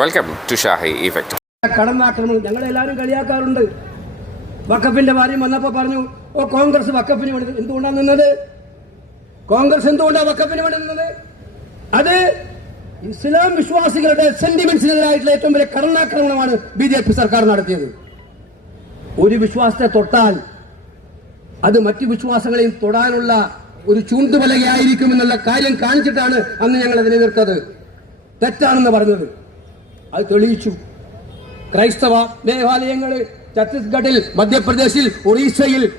Welcome to Shahi Effect. കടന്നാക്രമണം ഞങ്ങളെല്ലാവരും കളിയാക്കാറുണ്ട്. വക്കഫിന്റെ കാര്യം വന്നപ്പോ പറഞ്ഞു ഓ കോൺഗ്രസ് വക്കഫിന് വേണ്ടി എന്തുകൊണ്ടാണ് നിന്നത്? കോൺഗ്രസ് എന്തുകൊണ്ടാണ് വക്കഫിന് വേണ്ടി നിന്നത്? അത് ഇസ്ലാം വിശ്വാസികളുടെ സെന്റിമെന്റ്സിനെതിരായിട്ടുള്ള ഏറ്റവും വലിയ കടന്നാക്രമണമാണ് ബി ജെ പി സർക്കാർ നടത്തിയത്. ഒരു വിശ്വാസത്തെ തൊട്ടാൽ അത് മറ്റു വിശ്വാസങ്ങളെയും തൊടാനുള്ള ഒരു ചൂണ്ടുപലകയായിരിക്കും എന്നുള്ള കാര്യം കാണിച്ചിട്ടാണ് അന്ന് ഞങ്ങൾ അതിനെ നിർത്തത് തെറ്റാണെന്ന് പറഞ്ഞത്. അത് തെളിയിച്ചു. ക്രൈസ്തവ ദേവാലയങ്ങൾ ഛത്തീസ്ഗഡിൽ മധ്യപ്രദേശിൽ ഒറീസയിൽ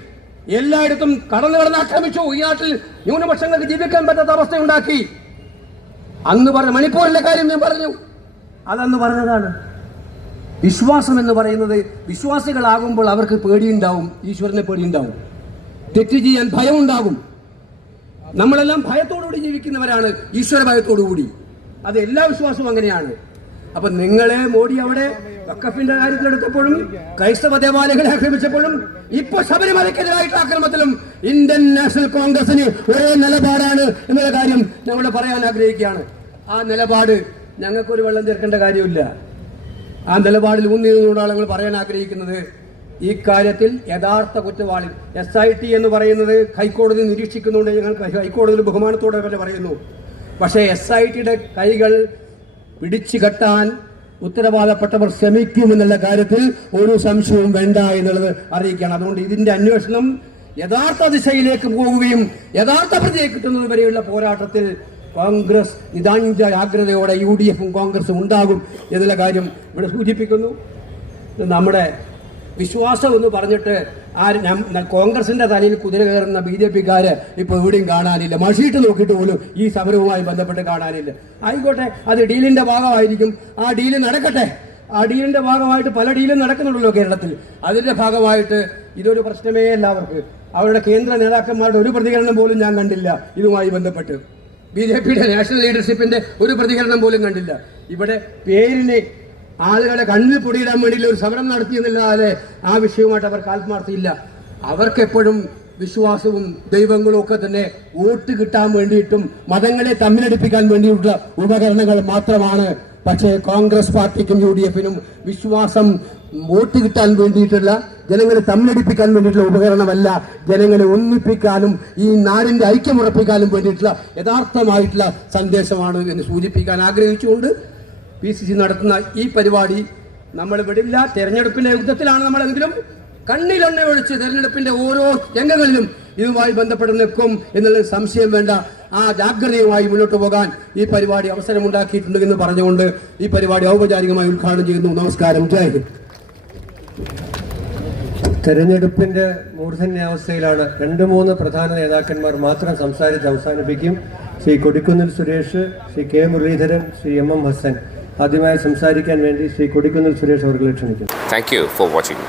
എല്ലായിടത്തും കടന്നു കടന്ന് ആക്രമിച്ചു. ഈ നാട്ടിൽ ന്യൂനപക്ഷങ്ങൾക്ക് ജീവിക്കാൻ പറ്റാത്ത അവസ്ഥയുണ്ടാക്കി. അന്ന് പറഞ്ഞ മണിപ്പൂരിലെ കാര്യം ഞാൻ പറഞ്ഞു. അതന്ന് പറഞ്ഞതാണ്. വിശ്വാസം എന്ന് പറയുന്നത് വിശ്വാസികളാകുമ്പോൾ അവർക്ക് പേടിയുണ്ടാവും ഈശ്വരനെ പേടിയുണ്ടാവും. തെറ്റ് ചെയ്യാൻ ഭയമുണ്ടാകും. നമ്മളെല്ലാം ഭയത്തോടുകൂടി ജീവിക്കുന്നവരാണ് ഈശ്വര ഭയത്തോടുകൂടി. അത് എല്ലാ വിശ്വാസവും അങ്ങനെയാണ്. അപ്പൊ നിങ്ങളെ മോഡി അവിടെ വക്കഫിന്റെ കാര്യത്തിലെടുത്തപ്പോഴും ക്രൈസ്തവ ദേവാലയങ്ങളെ ആക്രമിച്ചപ്പോഴും ഇപ്പൊ ശബരിമലയ്ക്കെതിരായിട്ടുള്ള ആക്രമത്തിലും ഇന്ത്യൻ നാഷണൽ കോൺഗ്രസിന് ഒരേ നിലപാടാണ് എന്നുള്ള കാര്യം ഞങ്ങൾ പറയാൻ ആഗ്രഹിക്കുകയാണ്. ആ നിലപാട് ഞങ്ങൾക്കൊരു വെള്ളം ചേർക്കേണ്ട കാര്യമില്ല. ആ നിലപാടിൽ ഊന്നി നിന്നുകൊണ്ടാണ് ഞങ്ങൾ പറയാൻ ആഗ്രഹിക്കുന്നത്. ഈ കാര്യത്തിൽ യഥാർത്ഥ കുറ്റവാളി എസ് ഐ ടി എന്ന് പറയുന്നത് ഹൈക്കോടതി നിരീക്ഷിക്കുന്നുണ്ട്. ഞങ്ങൾ ഹൈക്കോടതിയിൽ ബഹുമാനത്തോടെ പറയുന്നു. പക്ഷേ എസ് ഐ ടിയുടെ കൈകൾ പിടിച്ചു കെട്ടാൻ ഉത്തരവാദപ്പെട്ടവർ ശ്രമിക്കുമെന്നുള്ള കാര്യത്തിൽ ഒരു സംശയവും വേണ്ട എന്നുള്ളത് അറിയിക്കുകയാണ്. അതുകൊണ്ട് ഇതിന്റെ അന്വേഷണം യഥാർത്ഥ ദിശയിലേക്ക് പോകുകയും യഥാർത്ഥ പ്രതിയെ കിട്ടുന്നത് വരെയുള്ള പോരാട്ടത്തിൽ കോൺഗ്രസ് നിതാഞ്ച ജാഗ്രതയോടെ യു ഡി എഫും കോൺഗ്രസും ഉണ്ടാകും എന്നുള്ള കാര്യം ഇവിടെ സൂചിപ്പിക്കുന്നു. നമ്മുടെ വിശ്വാസം എന്ന് പറഞ്ഞിട്ട് ആ കോൺഗ്രസിന്റെ തലയിൽ കുതിര കയറുന്ന ബി ജെ പിക്കാര് ഇപ്പൊ എവിടെയും കാണാനില്ല. മഷീട്ട് നോക്കിയിട്ട് പോലും ഈ സമരവുമായി ബന്ധപ്പെട്ട് കാണാനില്ല. ആയിക്കോട്ടെ അത് ഡീലിന്റെ ഭാഗമായിരിക്കും. ആ ഡീൽ നടക്കട്ടെ. ആ ഡീലിന്റെ ഭാഗമായിട്ട് പല ഡീലും നടക്കുന്നുണ്ടല്ലോ കേരളത്തിൽ. അതിന്റെ ഭാഗമായിട്ട് ഇതൊരു പ്രശ്നമേ എല്ലാവർക്കും അവരുടെ കേന്ദ്ര നേതാക്കന്മാരുടെ ഒരു പ്രതികരണം പോലും ഞാൻ കണ്ടില്ല ഇതുമായി ബന്ധപ്പെട്ട്. ബി ജെ പിയുടെ നാഷണൽ ലീഡർഷിപ്പിന്റെ ഒരു പ്രതികരണം പോലും കണ്ടില്ല. ഇവിടെ പേരിന് ആളുകളെ കണ്ണിൽ പൊടിയിടാൻ വേണ്ടിയുള്ള ഒരു സമരം നടത്തിയെന്നില്ലാതെ ആ വിഷയവുമായിട്ട് അവർക്ക് ആത്മാർത്ഥയില്ല അവർക്കെപ്പോഴും വിശ്വാസവും ദൈവങ്ങളും ഒക്കെ തന്നെ വോട്ട് കിട്ടാൻ വേണ്ടിയിട്ടും മതങ്ങളെ തമ്മിലടിപ്പിക്കാൻ വേണ്ടിയിട്ടുള്ള ഉപകരണങ്ങൾ മാത്രമാണ്. പക്ഷേ കോൺഗ്രസ് പാർട്ടിക്കും യു ഡി എഫിനും വിശ്വാസം വോട്ട് കിട്ടാൻ വേണ്ടിയിട്ടുള്ള ജനങ്ങളെ തമ്മിലടിപ്പിക്കാൻ വേണ്ടിയിട്ടുള്ള ഉപകരണമല്ല ജനങ്ങളെ ഒന്നിപ്പിക്കാനും ഈ നാടിന്റെ ഐക്യമുറപ്പിക്കാനും വേണ്ടിയിട്ടുള്ള യഥാർത്ഥമായിട്ടുള്ള സന്ദേശമാണ് എന്ന് സൂചിപ്പിക്കാൻ ആഗ്രഹിച്ചുകൊണ്ട് പി സി സി നടത്തുന്ന ഈ പരിപാടി നമ്മൾ വിടില്ല. തെരഞ്ഞെടുപ്പിന്റെ യുദ്ധത്തിലാണ് നമ്മളെങ്കിലും കണ്ണിലെണ്ണ ഒഴിച്ച് തെരഞ്ഞെടുപ്പിന്റെ ഓരോ രംഗങ്ങളിലും ഇതുമായി ബന്ധപ്പെട്ട് നിൽക്കും എന്നുള്ള സംശയം വേണ്ട. ആ ജാഗ്രതയുമായി മുന്നോട്ട് പോകാൻ ഈ പരിപാടി അവസരമുണ്ടാക്കിയിട്ടുണ്ട് എന്ന് പറഞ്ഞുകൊണ്ട് ഈ പരിപാടി ഔപചാരികമായി ഉദ്ഘാടനം ചെയ്യുന്നു. നമസ്കാരം. ജയ് തെരഞ്ഞെടുപ്പിന്റെ മൂർധന്യാവസ്ഥയിലാണ് രണ്ട് മൂന്ന് പ്രധാന നേതാക്കന്മാർ മാത്രം സംസാരിച്ച് അവസാനിപ്പിക്കും. Shri Kodikunnil Suresh Shri K Muraleedharan Shri M M Hassan. ആദ്യമായി സംസാരിക്കാൻ വേണ്ടി ശ്രീ കൊടിക്കുന്നിൽ സുരേഷ് അവർക്ക് ക്ഷണിക്കുന്നു താങ്ക് യു ഫോർ watching.